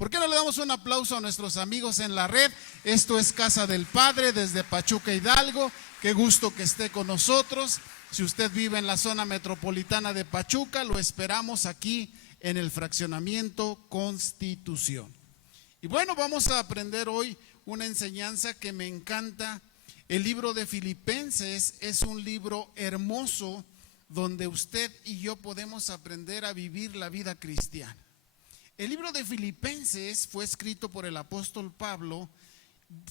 ¿Por qué no le damos un aplauso a nuestros amigos en la red? Esto es Casa del Padre desde Pachuca, Hidalgo. Qué gusto que esté con nosotros. Si usted vive en la zona metropolitana de Pachuca, lo esperamos aquí en el fraccionamiento Constitución. Y bueno, vamos a aprender hoy una enseñanza que me encanta. El libro de Filipenses es un libro hermoso donde usted y yo podemos aprender a vivir la vida cristiana. El libro de Filipenses fue escrito por el apóstol Pablo,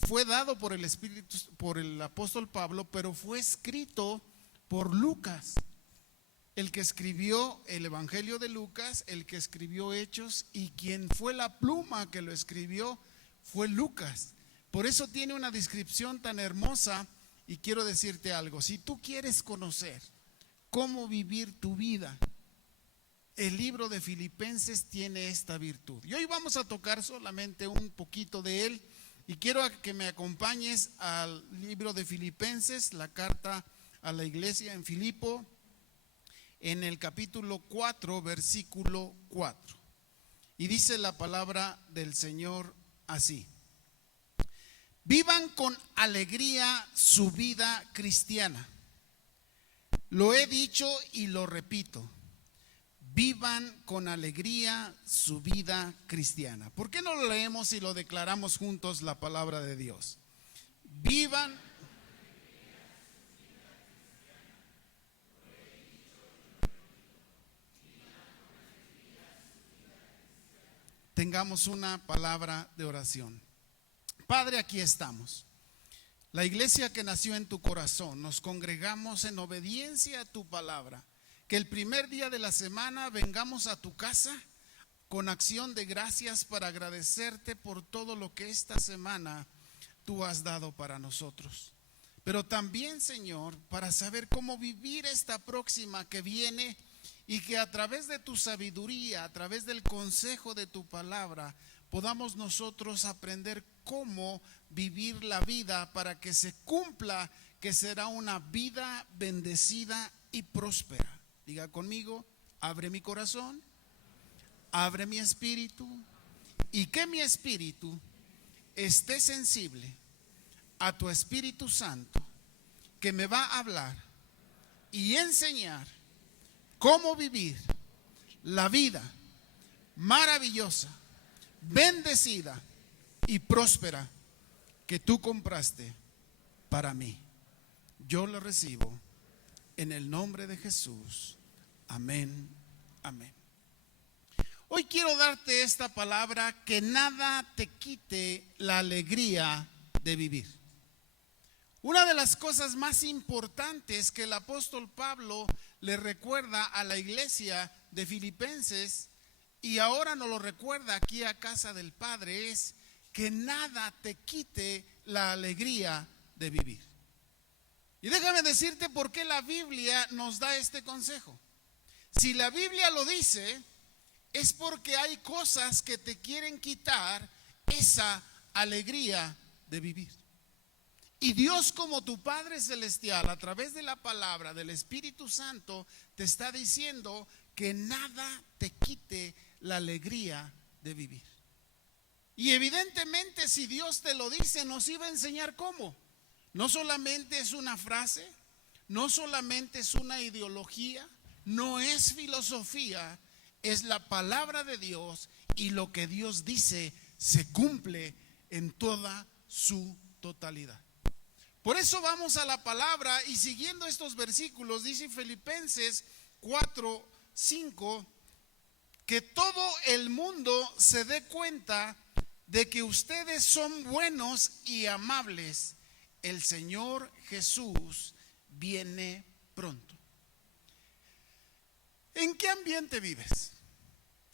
fue dado por el Espíritu, por el apóstol Pablo, pero fue escrito por Lucas, el que escribió el Evangelio de Lucas, el que escribió Hechos, y quien fue la pluma que lo escribió fue Lucas. Por eso tiene una descripción tan hermosa. Y quiero decirte algo: si tú quieres conocer cómo vivir tu vida, el libro de Filipenses tiene esta virtud. Y hoy vamos a tocar solamente un poquito de él. Y quiero que me acompañes al libro de Filipenses, la carta a la iglesia en Filipo, en el capítulo 4, versículo 4. Y dice la palabra del Señor así: vivan con alegría su vida cristiana. Lo he dicho y lo repito. Vivan con alegría su vida cristiana. ¿Por qué no lo leemos y lo declaramos juntos, la palabra de Dios? Vivan. Tengamos una palabra de oración. Padre, aquí estamos. La iglesia que nació en tu corazón, nos congregamos en obediencia a tu palabra. Que el primer día de la semana vengamos a tu casa con acción de gracias para agradecerte por todo lo que esta semana tú has dado para nosotros. Pero también, Señor, para saber cómo vivir esta próxima que viene, y que a través de tu sabiduría, a través del consejo de tu palabra, podamos nosotros aprender cómo vivir la vida para que se cumpla que será una vida bendecida y próspera. Diga conmigo: abre mi corazón, abre mi espíritu, y que mi espíritu esté sensible a tu Espíritu Santo, que me va a hablar y enseñar cómo vivir la vida maravillosa, bendecida y próspera que tú compraste para mí. Yo lo recibo en el nombre de Jesús. Amén, amén. Hoy quiero darte esta palabra: que nada te quite la alegría de vivir. Una de las cosas más importantes que el apóstol Pablo le recuerda a la iglesia de Filipenses, y ahora nos lo recuerda aquí a Casa del Padre, es que nada te quite la alegría de vivir. Y déjame decirte por qué la Biblia nos da este consejo. Si la Biblia lo dice, es porque hay cosas que te quieren quitar esa alegría de vivir. Y Dios, como tu Padre Celestial, a través de la palabra del Espíritu Santo, te está diciendo que nada te quite la alegría de vivir. Y evidentemente, si Dios te lo dice, nos iba a enseñar cómo. No solamente es una frase, no solamente es una ideología, no es filosofía, es la palabra de Dios, y lo que Dios dice se cumple en toda su totalidad. Por eso vamos a la palabra, y siguiendo estos versículos, dice Filipenses 4:5, que todo el mundo se dé cuenta de que ustedes son buenos y amables. El Señor Jesús viene pronto. ¿En qué ambiente vives?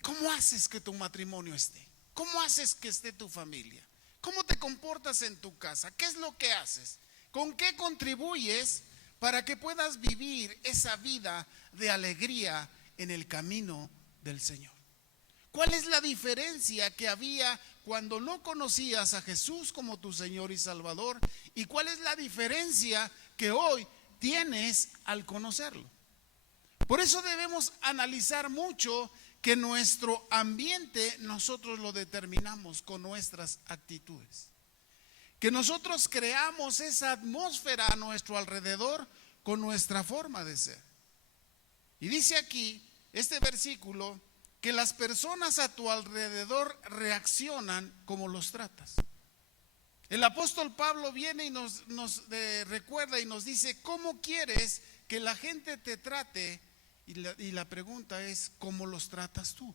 ¿Cómo haces que tu matrimonio esté? ¿Cómo haces que esté tu familia? ¿Cómo te comportas en tu casa? ¿Qué es lo que haces? ¿Con qué contribuyes para que puedas vivir esa vida de alegría en el camino del Señor? ¿Cuál es la diferencia que había cuando no conocías a Jesús como tu Señor y Salvador? ¿Y cuál es la diferencia que hoy tienes al conocerlo? Por eso debemos analizar mucho que nuestro ambiente nosotros lo determinamos con nuestras actitudes. Que nosotros creamos esa atmósfera a nuestro alrededor con nuestra forma de ser. Y dice aquí, este versículo, que las personas a tu alrededor reaccionan como los tratas. El apóstol Pablo viene y nos recuerda y nos dice, ¿cómo quieres que la gente te trate? Y la pregunta es, ¿cómo los tratas tú?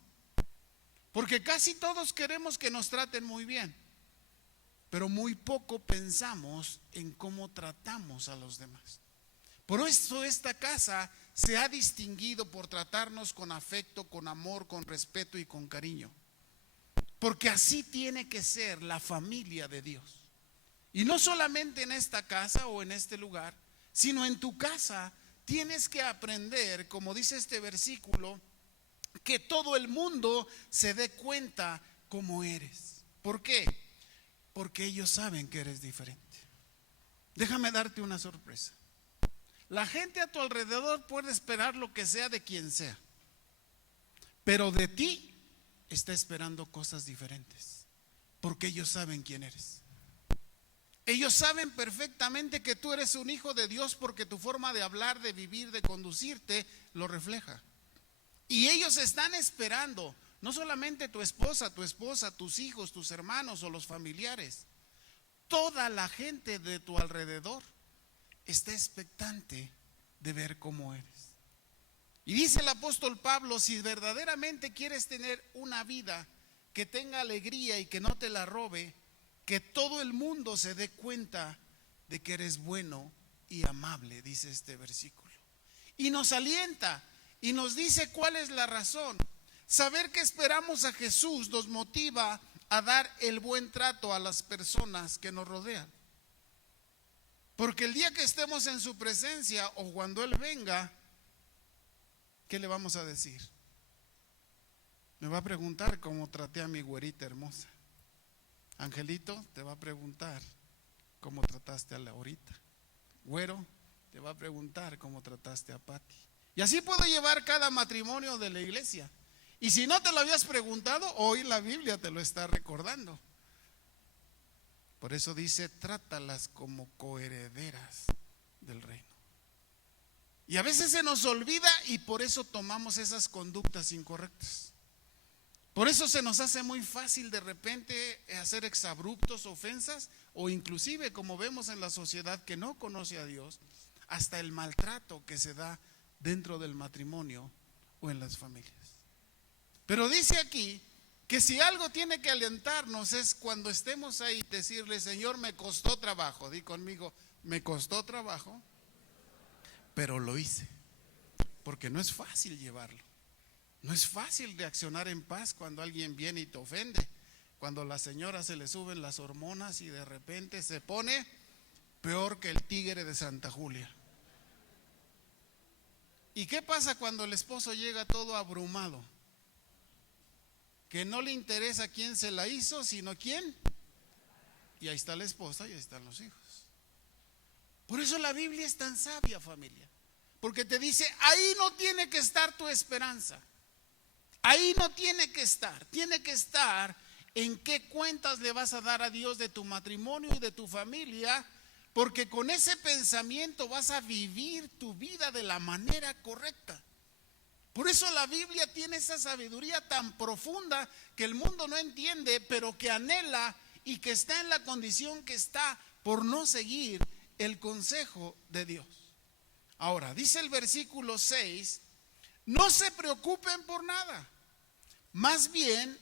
Porque casi todos queremos que nos traten muy bien, pero muy poco pensamos en cómo tratamos a los demás. Por eso esta casa se ha distinguido por tratarnos con afecto, con amor, con respeto y con cariño. Porque así tiene que ser la familia de Dios. Y no solamente en esta casa o en este lugar, sino en tu casa tienes que aprender, como dice este versículo, que todo el mundo se dé cuenta cómo eres. ¿Por qué? Porque ellos saben que eres diferente. Déjame darte una sorpresa. La gente a tu alrededor puede esperar lo que sea de quien sea, pero de ti está esperando cosas diferentes, porque ellos saben quién eres. Ellos saben perfectamente que tú eres un hijo de Dios porque tu forma de hablar, de vivir, de conducirte lo refleja. Y ellos están esperando, no solamente tu esposa, tus hijos, tus hermanos o los familiares. Toda la gente de tu alrededor está expectante de ver cómo eres. Y dice el apóstol Pablo, si verdaderamente quieres tener una vida que tenga alegría y que no te la robe, que todo el mundo se dé cuenta de que eres bueno y amable, dice este versículo. Y nos alienta y nos dice cuál es la razón. Saber que esperamos a Jesús nos motiva a dar el buen trato a las personas que nos rodean. Porque el día que estemos en su presencia o cuando Él venga, ¿qué le vamos a decir? Me va a preguntar cómo traté a mi güerita hermosa. Angelito te va a preguntar cómo trataste a Laurita. Güero te va a preguntar cómo trataste a Pati. Y así puedo llevar cada matrimonio de la iglesia. Y si no te lo habías preguntado, hoy la Biblia te lo está recordando. Por eso dice, trátalas como coherederas del reino. Y a veces se nos olvida y por eso tomamos esas conductas incorrectas. Por eso se nos hace muy fácil de repente hacer exabruptos, ofensas, o inclusive, como vemos en la sociedad que no conoce a Dios, hasta el maltrato que se da dentro del matrimonio o en las familias. Pero dice aquí que si algo tiene que alentarnos es cuando estemos ahí, decirle, Señor, me costó trabajo. Di conmigo, me costó trabajo, pero lo hice. Porque no es fácil llevarlo. No es fácil reaccionar en paz cuando alguien viene y te ofende. Cuando a la señora se le suben las hormonas y de repente se pone peor que el tigre de Santa Julia. ¿Y qué pasa cuando el esposo llega todo abrumado? Que no le interesa quién se la hizo, sino quién. Y ahí está la esposa y ahí están los hijos. Por eso la Biblia es tan sabia, familia. Porque te dice, ahí no tiene que estar tu esperanza. Ahí no tiene que estar en qué cuentas le vas a dar a Dios de tu matrimonio y de tu familia, porque con ese pensamiento vas a vivir tu vida de la manera correcta. Por eso la Biblia tiene esa sabiduría tan profunda que el mundo no entiende, pero que anhela y que está en la condición que está por no seguir el consejo de Dios. Ahora, dice el versículo 6, no se preocupen por nada, más bien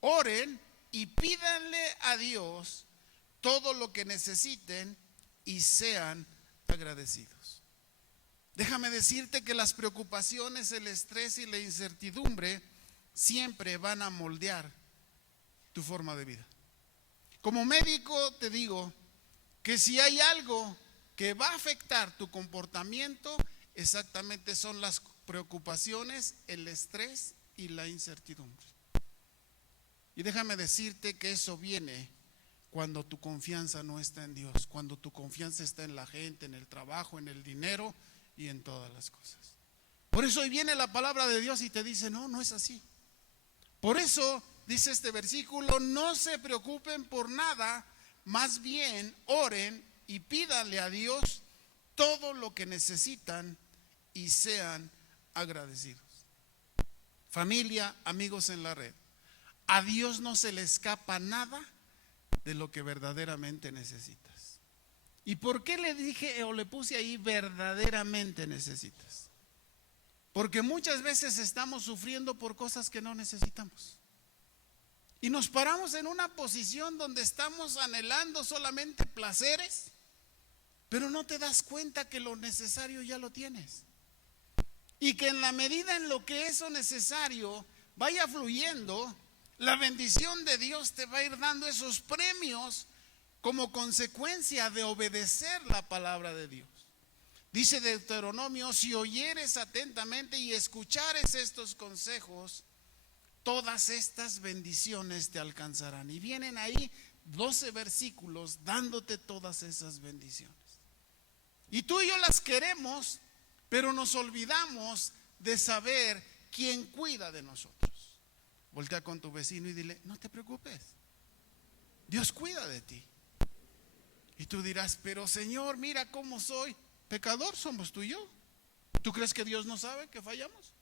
oren y pídanle a Dios todo lo que necesiten y sean agradecidos. Déjame decirte que las preocupaciones, el estrés y la incertidumbre siempre van a moldear tu forma de vida. Como médico te digo que si hay algo que va a afectar tu comportamiento, exactamente son las preocupaciones, el estrés y la incertidumbre. Y déjame decirte que eso viene cuando tu confianza no está en Dios, cuando tu confianza está en la gente, en el trabajo, en el dinero y en todas las cosas. Por eso hoy viene la palabra de Dios y te dice, no, no es así. Por eso dice este versículo, no se preocupen por nada, más bien oren y pídanle a Dios todo lo que necesitan y sean agradecidos. Familia, amigos en la red, a Dios no se le escapa nada de lo que verdaderamente necesitas. ¿Y por qué le dije o le puse ahí verdaderamente necesitas? Porque muchas veces estamos sufriendo por cosas que no necesitamos. Y nos paramos en una posición donde estamos anhelando solamente placeres, pero no te das cuenta que lo necesario ya lo tienes. Y que en la medida en lo que eso necesario vaya fluyendo, la bendición de Dios te va a ir dando esos premios como consecuencia de obedecer la palabra de Dios. Dice Deuteronomio, si oyeres atentamente y escuchares estos consejos, todas estas bendiciones te alcanzarán. Y vienen ahí 12 versículos dándote todas esas bendiciones. Y tú y yo las queremos, pero nos olvidamos de saber quién cuida de nosotros. Voltea con tu vecino y dile, no te preocupes, Dios cuida de ti. Y tú dirás, pero Señor, mira cómo soy. Pecador somos tú y yo. ¿Tú crees que Dios no sabe que fallamos?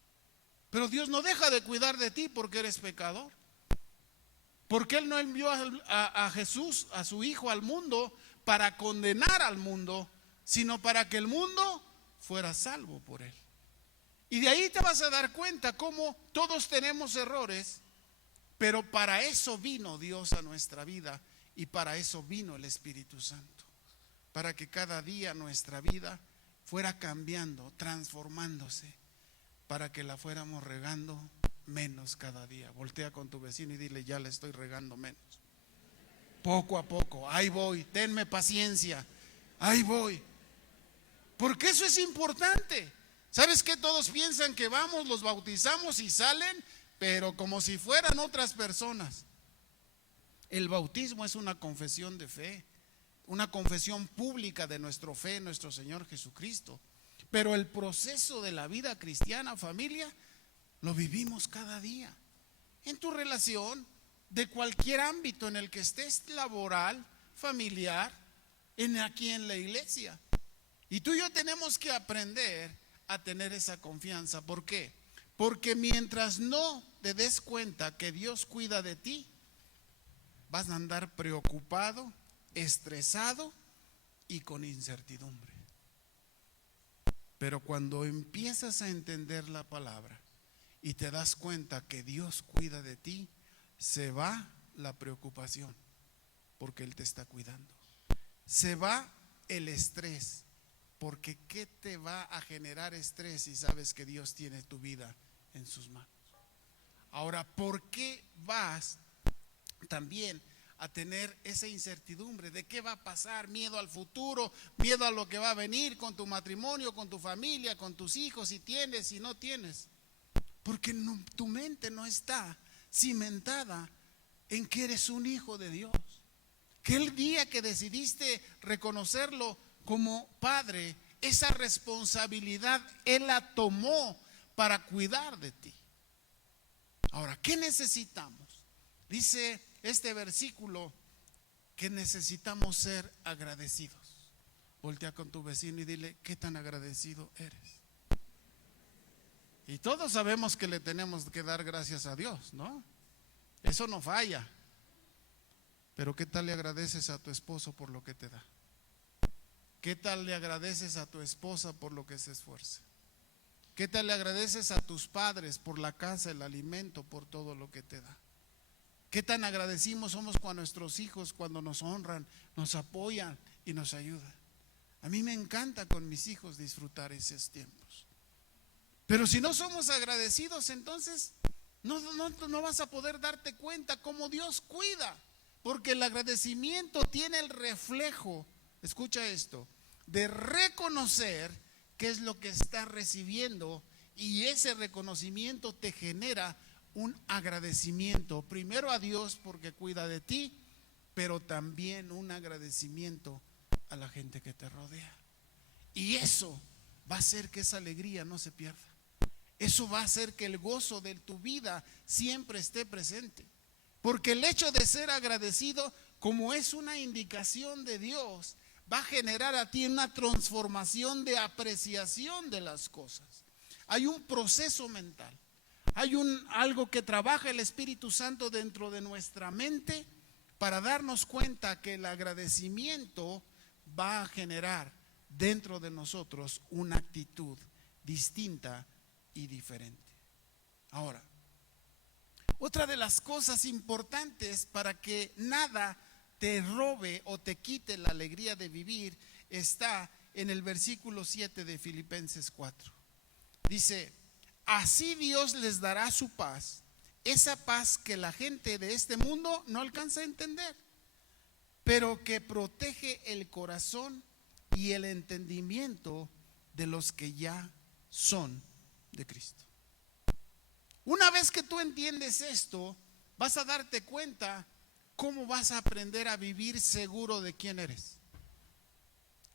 Pero Dios no deja de cuidar de ti porque eres pecador. Porque Él no envió a Jesús, a su Hijo, al mundo para condenar al mundo, sino para que el mundo fuera salvo por Él. Y de ahí te vas a dar cuenta cómo todos tenemos errores, pero para eso vino Dios a nuestra vida y para eso vino el Espíritu Santo. Para que cada día nuestra vida fuera cambiando, transformándose, para que la fuéramos regando menos cada día. Voltea con tu vecino y dile, ya la estoy regando menos. Poco a poco, ahí voy, tenme paciencia, ahí voy. Porque eso es importante. ¿Sabes qué? Todos piensan que vamos, los bautizamos y salen, pero como si fueran otras personas. El bautismo es una confesión de fe, una confesión pública de nuestra fe en nuestro Señor Jesucristo. Pero el proceso de la vida cristiana, familia, lo vivimos cada día. En tu relación, de cualquier ámbito en el que estés, laboral, familiar, aquí en la iglesia. Y tú y yo tenemos que aprender a tener esa confianza. ¿Por qué? Porque mientras no te des cuenta que Dios cuida de ti, vas a andar preocupado, estresado y con incertidumbre. Pero cuando empiezas a entender la palabra y te das cuenta que Dios cuida de ti, se va la preocupación porque Él te está cuidando. Se va el estrés, porque ¿qué te va a generar estrés si sabes que Dios tiene tu vida en sus manos? Ahora, ¿por qué vas también a tener esa incertidumbre de qué va a pasar? Miedo al futuro, miedo a lo que va a venir con tu matrimonio, con tu familia, con tus hijos, si tienes, si no tienes. Porque tu mente no está cimentada en que eres un hijo de Dios. Que el día que decidiste reconocerlo como padre, esa responsabilidad Él la tomó para cuidar de ti. Ahora, ¿qué necesitamos? Dice este versículo que necesitamos ser agradecidos. Voltea con tu vecino y dile, ¿qué tan agradecido eres? Y todos sabemos que le tenemos que dar gracias a Dios, ¿no? Eso no falla. Pero ¿qué tal le agradeces a tu esposo por lo que te da? ¿Qué tal le agradeces a tu esposa por lo que se esfuerza? ¿Qué tal le agradeces a tus padres por la casa, el alimento, por todo lo que te da? ¿Qué tan agradecidos somos con nuestros hijos cuando nos honran, nos apoyan y nos ayudan? A mí me encanta con mis hijos disfrutar esos tiempos. Pero si no somos agradecidos, entonces no vas a poder darte cuenta cómo Dios cuida. Porque el agradecimiento tiene el reflejo, escucha esto, de reconocer qué es lo que estás recibiendo, y ese reconocimiento te genera un agradecimiento, primero a Dios porque cuida de ti, pero también un agradecimiento a la gente que te rodea. Y eso va a hacer que esa alegría no se pierda. eso va a hacer que el gozo de tu vida siempre esté presente. Porque el hecho de ser agradecido, como es una indicación de Dios, va a generar a ti una transformación de apreciación de las cosas. Hay un proceso mental, hay algo que trabaja el Espíritu Santo dentro de nuestra mente para darnos cuenta que el agradecimiento va a generar dentro de nosotros una actitud distinta y diferente. Ahora, otra de las cosas importantes para que nada te robe o te quite la alegría de vivir está en el versículo 7 de Filipenses 4. Dice: así Dios les dará su paz, esa paz que la gente de este mundo no alcanza a entender, pero que protege el corazón y el entendimiento de los que ya son de Cristo. Una vez que tú entiendes esto, vas a darte cuenta cómo vas a aprender a vivir seguro de quién eres.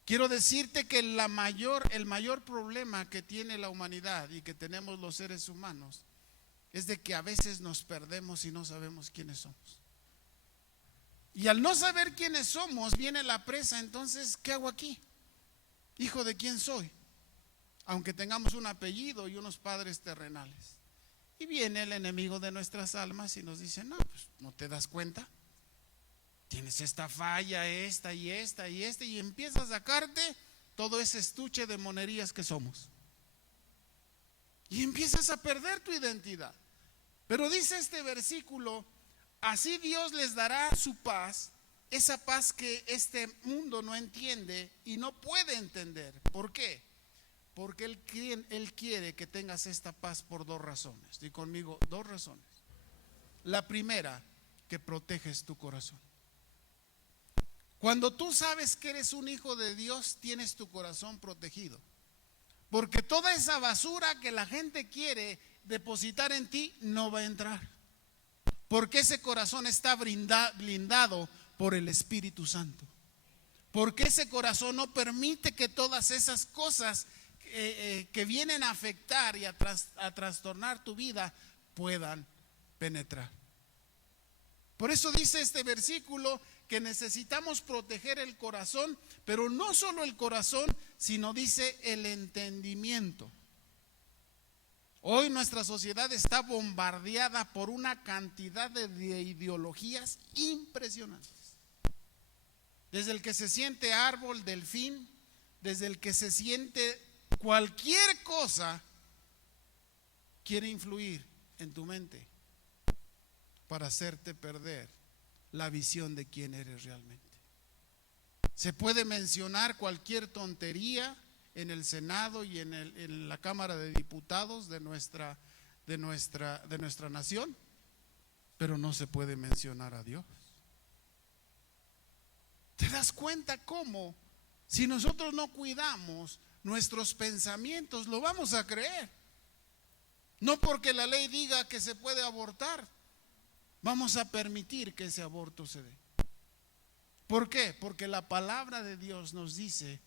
Quiero decirte que el mayor problema que tiene la humanidad y que tenemos los seres humanos es de que a veces nos perdemos y no sabemos quiénes somos. Y al no saber quiénes somos, viene la presa. Entonces, ¿qué hago aquí? ¿Hijo de quién soy? Aunque tengamos un apellido y unos padres terrenales. Y viene el enemigo de nuestras almas y nos dice: no, pues no te das cuenta. Tienes esta falla, esta y esta y esta, y empieza a sacarte todo ese estuche de monerías que somos. Y empiezas a perder tu identidad. Pero dice este versículo: así Dios les dará su paz, esa paz que este mundo no entiende y no puede entender. ¿Por qué? Porque Él quiere que tengas esta paz por dos razones. Di conmigo, dos razones. La primera, que proteges tu corazón. Cuando tú sabes que eres un hijo de Dios, tienes tu corazón protegido. Porque toda esa basura que la gente quiere depositar en ti no va a entrar. Porque ese corazón está blindado por el Espíritu Santo. Porque ese corazón no permite que todas esas cosas que vienen a afectar y a trastornar tu vida puedan penetrar. Por eso dice este versículo que necesitamos proteger el corazón, pero no solo el corazón, sino dice el entendimiento. Hoy nuestra sociedad está bombardeada por una cantidad de ideologías impresionantes. Desde el que se siente árbol, delfín, desde el que se siente cualquier cosa, quiere influir en tu mente para hacerte perder la visión de quién eres realmente. Se puede mencionar cualquier tontería en el Senado y en la Cámara de Diputados de nuestra nación, pero no se puede mencionar a Dios. ¿Te das cuenta cómo, si nosotros no cuidamos nuestros pensamientos, lo vamos a creer? No porque la ley diga que se puede abortar, vamos a permitir que ese aborto se dé. ¿Por qué? Porque la palabra de Dios nos dice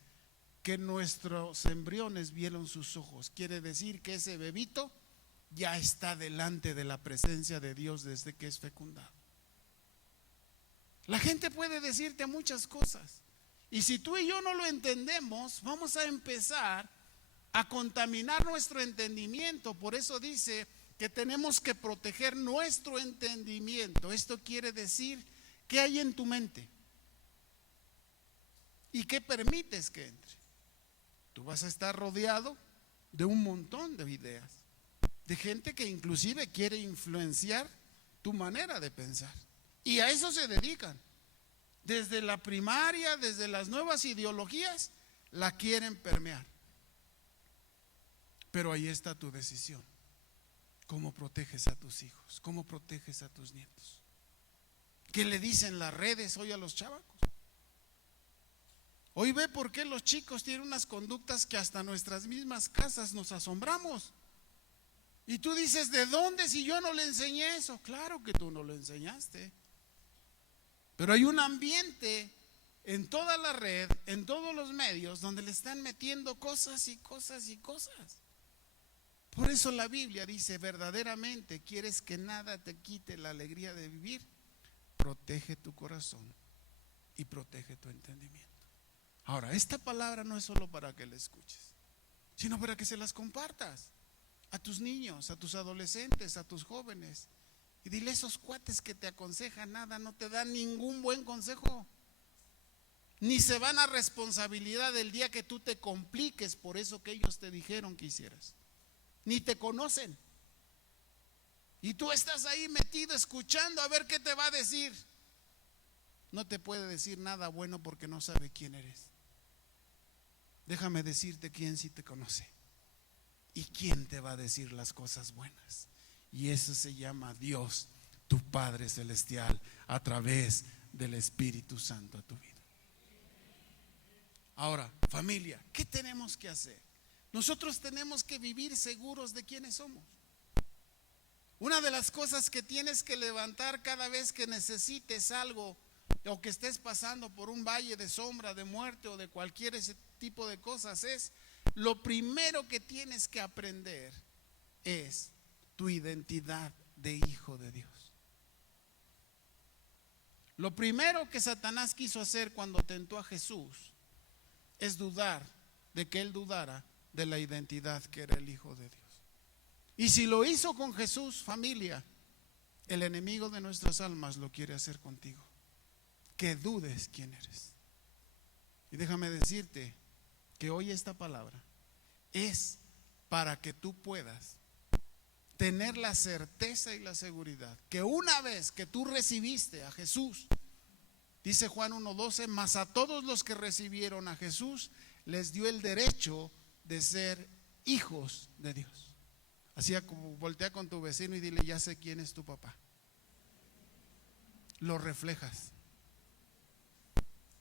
que nuestros embriones vieron sus ojos. Quiere decir que ese bebito ya está delante de la presencia de Dios desde que es fecundado. La gente puede decirte muchas cosas, y si tú y yo no lo entendemos, vamos a empezar a contaminar nuestro entendimiento. Por eso dice que tenemos que proteger nuestro entendimiento. Esto quiere decir, ¿qué hay en tu mente? ¿Y qué permites que entre? Tú vas a estar rodeado de un montón de ideas, de gente que inclusive quiere influenciar tu manera de pensar. Y a eso se dedican. Desde la primaria, desde las nuevas ideologías, la quieren permear. Pero ahí está tu decisión. ¿Cómo proteges a tus hijos? ¿Cómo proteges a tus nietos? ¿Qué le dicen las redes hoy a los chavacos? Hoy ve por qué los chicos tienen unas conductas que hasta nuestras mismas casas nos asombramos. Y tú dices, ¿de dónde si yo no le enseñé eso? Claro que tú no lo enseñaste. Pero hay un ambiente en toda la red, en todos los medios, donde le están metiendo cosas y cosas y cosas. Por eso la Biblia dice, verdaderamente quieres que nada te quite la alegría de vivir, protege tu corazón y protege tu entendimiento. Ahora, esta palabra no es solo para que la escuches, sino para que se las compartas a tus niños, a tus adolescentes, a tus jóvenes. Y dile a esos cuates que te aconsejan nada, no te dan ningún buen consejo. Ni se van a responsabilidad del día que tú te compliques por eso que ellos te dijeron que hicieras. Ni te conocen. Y tú estás ahí metido escuchando a ver qué te va a decir. No te puede decir nada bueno porque no sabe quién eres. Déjame decirte quién sí te conoce y quién te va a decir las cosas buenas. Y eso se llama Dios, tu Padre Celestial, a través del Espíritu Santo a tu vida. Ahora, familia, ¿qué tenemos que hacer? Nosotros tenemos que vivir seguros de quiénes somos. Una de las cosas que tienes que levantar cada vez que necesites algo o que estés pasando por un valle de sombra, de muerte o de cualquier ese tipo de cosas es, lo primero que tienes que aprender es tu identidad de hijo de Dios. Lo primero que Satanás quiso hacer cuando tentó a Jesús es dudar de que él dudara de la identidad que era el hijo de Dios. Y si lo hizo con Jesús, familia, el enemigo de nuestras almas lo quiere hacer contigo. Que dudes quién eres. Y déjame decirte que hoy esta palabra es para que tú puedas tener la certeza y la seguridad que una vez que tú recibiste a Jesús, dice Juan 1:12, mas a todos los que recibieron a Jesús les dio el derecho de ser hijos de Dios. Así como voltea con tu vecino y dile, ya sé quién es tu papá. Lo reflejas.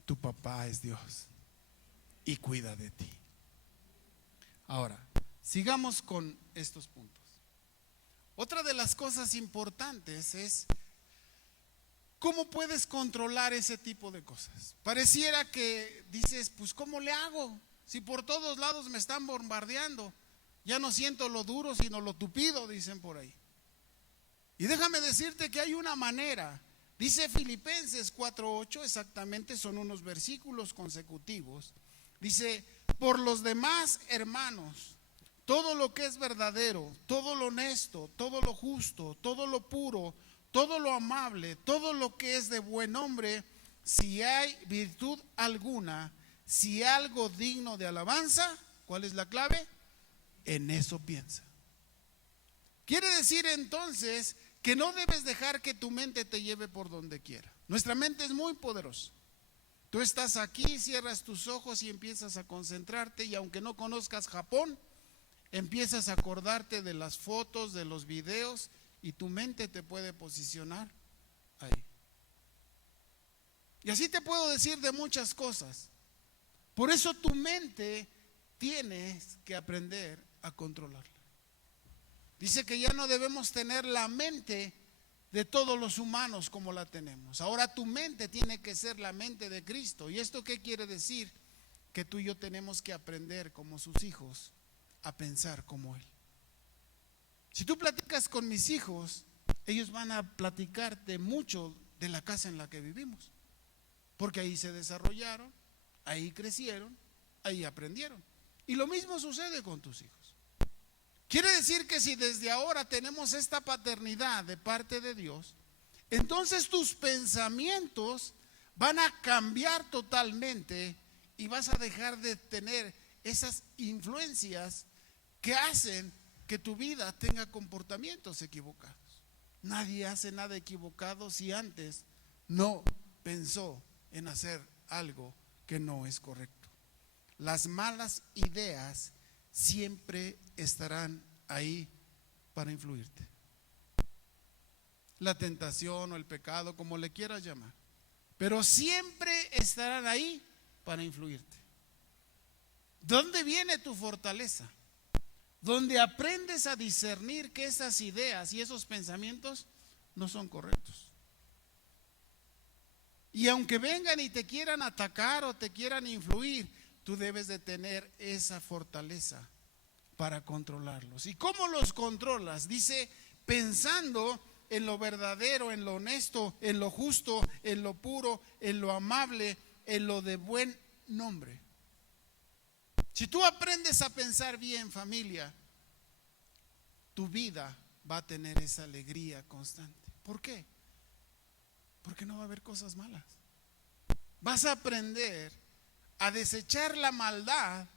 Tu papá es Dios y cuida de ti. Ahora, sigamos con estos puntos. Otra de las cosas importantes es ¿cómo puedes controlar ese tipo de cosas? Pareciera que dices, pues ¿cómo le hago? Si por todos lados me están bombardeando, ya no siento lo duro sino lo tupido, dicen por ahí. Y déjame decirte que hay una manera. Dice Filipenses 4:8, exactamente, son unos versículos consecutivos. Dice, por los demás, hermanos, todo lo que es verdadero, todo lo honesto, todo lo justo, todo lo puro, todo lo amable, todo lo que es de buen nombre, si hay virtud alguna, si algo digno de alabanza, ¿cuál es la clave? En eso piensa. Quiere decir entonces que no debes dejar que tu mente te lleve por donde quiera. Nuestra mente es muy poderosa. Tú estás aquí, cierras tus ojos y empiezas a concentrarte, y aunque no conozcas Japón, empiezas a acordarte de las fotos, de los videos, y tu mente te puede posicionar ahí. Y así te puedo decir de muchas cosas. Por eso tu mente tienes que aprender a controlarla. Dice que ya no debemos tener la mente de todos los humanos como la tenemos. Ahora tu mente tiene que ser la mente de Cristo. ¿Y esto qué quiere decir? Que tú y yo tenemos que aprender como sus hijos a pensar como Él. Si tú platicas con mis hijos, ellos van a platicarte mucho de la casa en la que vivimos, porque ahí se desarrollaron, ahí crecieron, ahí aprendieron. Y lo mismo sucede con tus hijos. Quiere decir que si desde ahora tenemos esta paternidad de parte de Dios, entonces tus pensamientos van a cambiar totalmente y vas a dejar de tener esas influencias que hacen que tu vida tenga comportamientos equivocados. Nadie hace nada equivocado si antes no pensó en hacer algo que no es correcto. Las malas ideas siempre estarán ahí para influirte. La tentación o el pecado, como le quieras llamar, pero siempre estarán ahí para influirte. ¿Dónde viene tu fortaleza? Donde aprendes a discernir que esas ideas y esos pensamientos no son correctos. Y aunque vengan y te quieran atacar o te quieran influir, tú debes de tener esa fortaleza para controlarlos. ¿Y cómo los controlas? Dice, pensando en lo verdadero, en lo honesto, en lo justo, en lo puro, en lo amable, en lo de buen nombre. Si tú aprendes a pensar bien, familia, tu vida va a tener esa alegría constante. ¿Por qué? Porque no va a haber cosas malas. Vas a aprender a desechar la maldad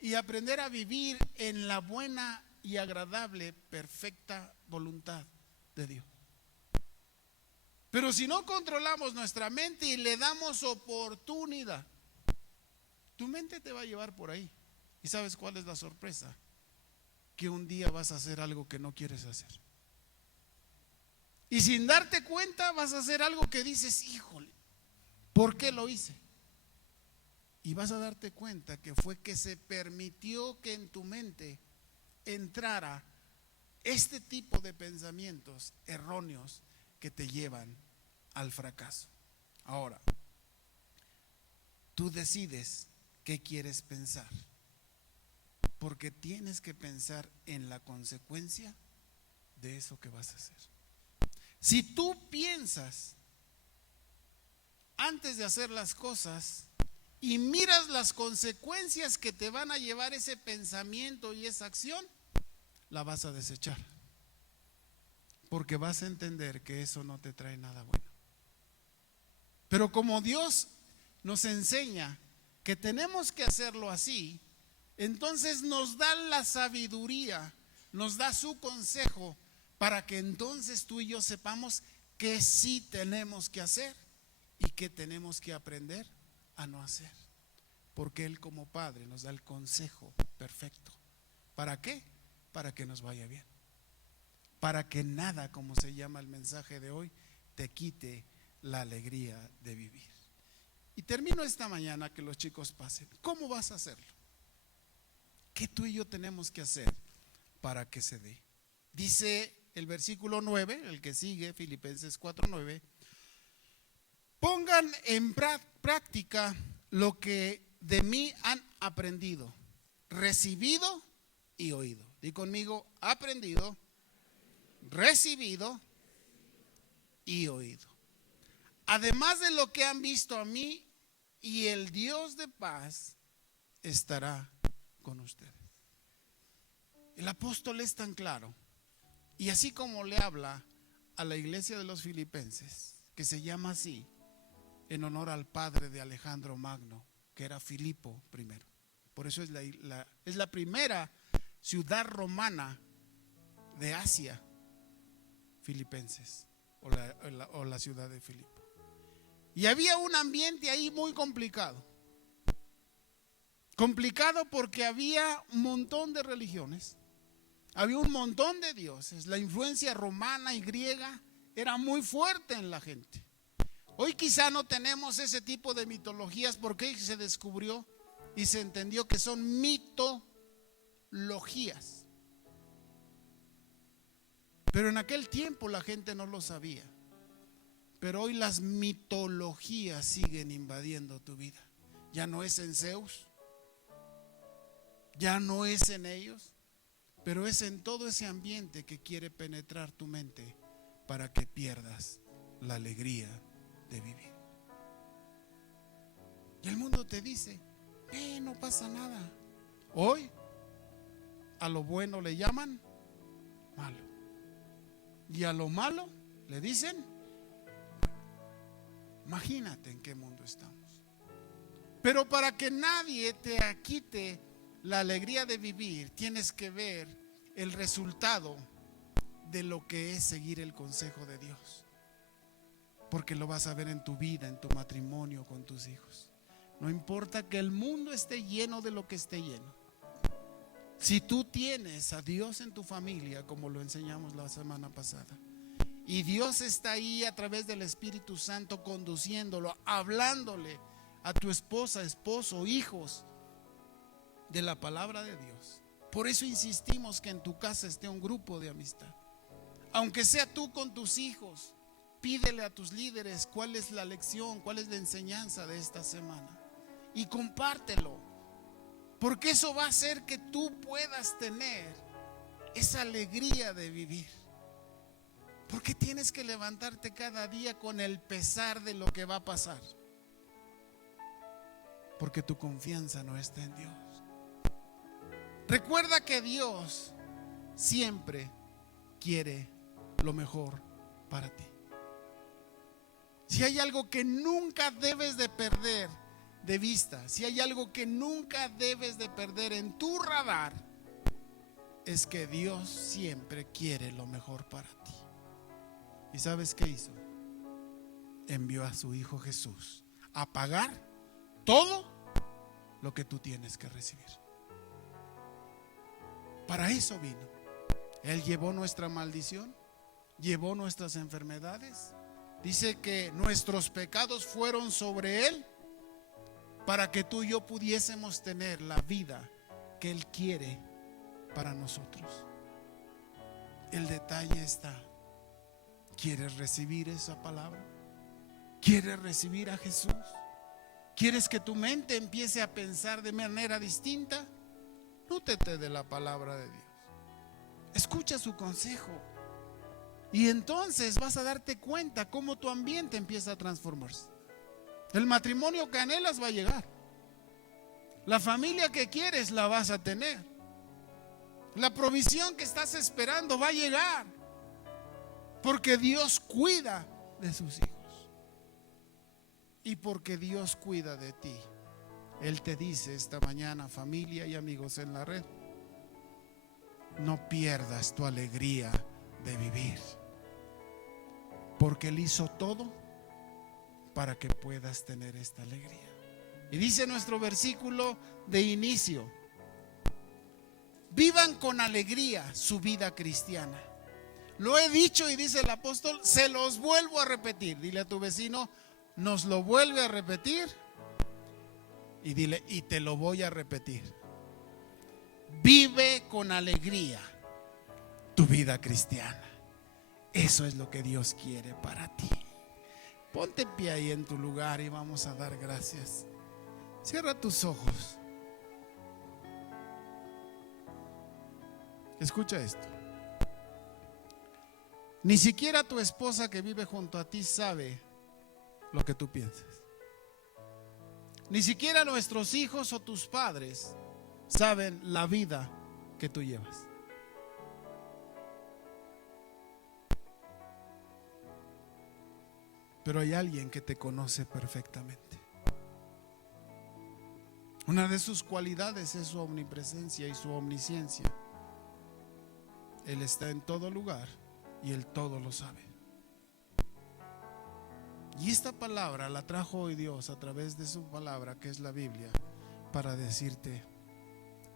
y aprender a vivir en la buena y agradable, perfecta voluntad de Dios. Pero si no controlamos nuestra mente y le damos oportunidad, tu mente te va a llevar por ahí. ¿Y sabes cuál es la sorpresa? Que un día vas a hacer algo que no quieres hacer. Y sin darte cuenta vas a hacer algo que dices, híjole, ¿por qué lo hice? Y vas a darte cuenta que fue que se permitió que en tu mente entrara este tipo de pensamientos erróneos que te llevan al fracaso. Ahora, tú decides qué quieres pensar, porque tienes que pensar en la consecuencia de eso que vas a hacer. Si tú piensas antes de hacer las cosas y miras las consecuencias que te van a llevar ese pensamiento y esa acción, la vas a desechar, porque vas a entender que eso no te trae nada bueno. Pero como Dios nos enseña que tenemos que hacerlo así, entonces nos da la sabiduría, nos da su consejo para que entonces tú y yo sepamos que sí tenemos que hacer y que tenemos que aprender a no hacer. Porque Él como Padre nos da el consejo perfecto. ¿Para qué? Para que nos vaya bien. Para que nada, como se llama el mensaje de hoy, te quite la alegría de vivir. Y termino esta mañana, que los chicos pasen. ¿Cómo vas a hacerlo? ¿Qué tú y yo tenemos que hacer para que se dé? Dice el versículo 9, el que sigue, Filipenses 4:9. Pongan en práctica lo que de mí han aprendido, recibido y oído. Di conmigo, aprendido, recibido y oído. Además de lo que han visto a mí, y el Dios de paz estará con ustedes. El apóstol es tan claro, y así como le habla a la iglesia de los filipenses, que se llama así en honor al padre de Alejandro Magno, que era Filipo I. Por eso es la primera ciudad romana de Asia, Filipenses, o la ciudad de Filipo. Y había un ambiente ahí muy complicado. Complicado porque había un montón de religiones, había un montón de dioses. La influencia romana y griega era muy fuerte en la gente. Hoy quizá no tenemos ese tipo de mitologías porque se descubrió y se entendió que son mitologías. Pero en aquel tiempo la gente no lo sabía. Pero hoy las mitologías siguen invadiendo tu vida. Ya no es en Zeus, ya no es en ellos, pero es en todo ese ambiente que quiere penetrar tu mente para que pierdas la alegría de vivir. Y el mundo te dice, no pasa nada. Hoy a lo bueno le llaman malo, y a lo malo le dicen. Imagínate en qué mundo estamos. Pero para que nadie te quite la alegría de vivir, tienes que ver el resultado de lo que es seguir el consejo de Dios. Porque lo vas a ver en tu vida, en tu matrimonio, con tus hijos. No importa que el mundo esté lleno de lo que esté lleno. Si tú tienes a Dios en tu familia, como lo enseñamos la semana pasada, y Dios está ahí a través del Espíritu Santo conduciéndolo, hablándole a tu esposa, esposo, hijos de la palabra de Dios. Por eso insistimos que en tu casa esté un grupo de amistad. Aunque sea tú con tus hijos, pídele a tus líderes cuál es la lección, cuál es la enseñanza de esta semana y compártelo. Porque eso va a hacer que tú puedas tener esa alegría de vivir. ¿Por qué tienes que levantarte cada día con el pesar de lo que va a pasar? Porque tu confianza no está en Dios. Recuerda que Dios siempre quiere lo mejor para ti. Si hay algo que nunca debes de perder de vista, si hay algo que nunca debes de perder en tu radar, es que Dios siempre quiere lo mejor para ti. ¿Y sabes qué hizo? Envió a su Hijo Jesús a pagar todo lo que tú tienes que recibir. Para eso vino. Él llevó nuestra maldición, llevó nuestras enfermedades. Dice que nuestros pecados fueron sobre Él para que tú y yo pudiésemos tener la vida que Él quiere para nosotros. El detalle está: ¿quieres recibir esa palabra? ¿Quieres recibir a Jesús? ¿Quieres que tu mente empiece a pensar de manera distinta? Nútrete de la palabra de Dios. Escucha su consejo. Y entonces vas a darte cuenta cómo tu ambiente empieza a transformarse. El matrimonio que anhelas va a llegar. La familia que quieres la vas a tener. La provisión que estás esperando va a llegar. Porque Dios cuida de sus hijos. Y porque Dios cuida de ti, Él te dice esta mañana, familia y amigos en la red: no pierdas tu alegría de vivir. Porque Él hizo todo para que puedas tener esta alegría. Y dice nuestro versículo de inicio: vivan con alegría su vida cristiana. Lo he dicho y dice el apóstol, se los vuelvo a repetir. Dile a tu vecino, nos lo vuelve a repetir. Y dile, y te lo voy a repetir: vive con alegría tu vida cristiana. Eso es lo que Dios quiere para ti. Ponte en pie ahí en tu lugar y vamos a dar gracias. Cierra tus ojos. Escucha esto. Ni siquiera tu esposa que vive junto a ti sabe lo que tú piensas. Ni siquiera nuestros hijos o tus padres saben la vida que tú llevas. Pero hay alguien que te conoce perfectamente. Una de sus cualidades es su omnipresencia y su omnisciencia. Él está en todo lugar y Él todo lo sabe. Y esta palabra la trajo hoy Dios a través de su palabra, que es la Biblia, para decirte: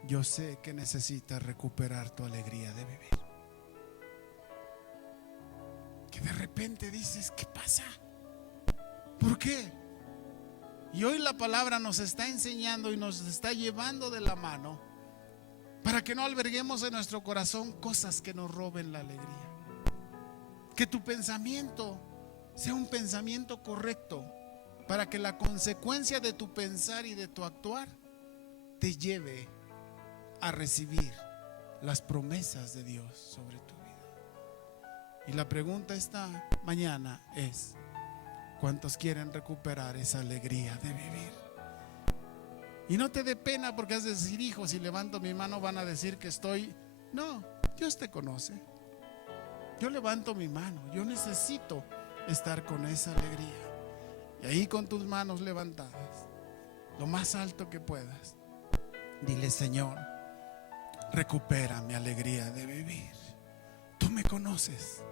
yo sé que necesitas recuperar tu alegría de vivir. Que de repente dices, ¿qué pasa? ¿Por qué? Y hoy la palabra nos está enseñando y nos está llevando de la mano para que no alberguemos en nuestro corazón cosas que nos roben la alegría. Que tu pensamiento sea un pensamiento correcto, para que la consecuencia de tu pensar y de tu actuar te lleve a recibir las promesas de Dios sobre tu vida. Y la pregunta esta mañana es: ¿cuántos quieren recuperar esa alegría de vivir? Y no te dé pena porque has de decir, hijo, si levanto mi mano van a decir que estoy... No, Dios te conoce. Yo levanto mi mano, yo necesito estar con esa alegría. Y ahí con tus manos levantadas, lo más alto que puedas, dile: Señor, recupera mi alegría de vivir. Tú me conoces.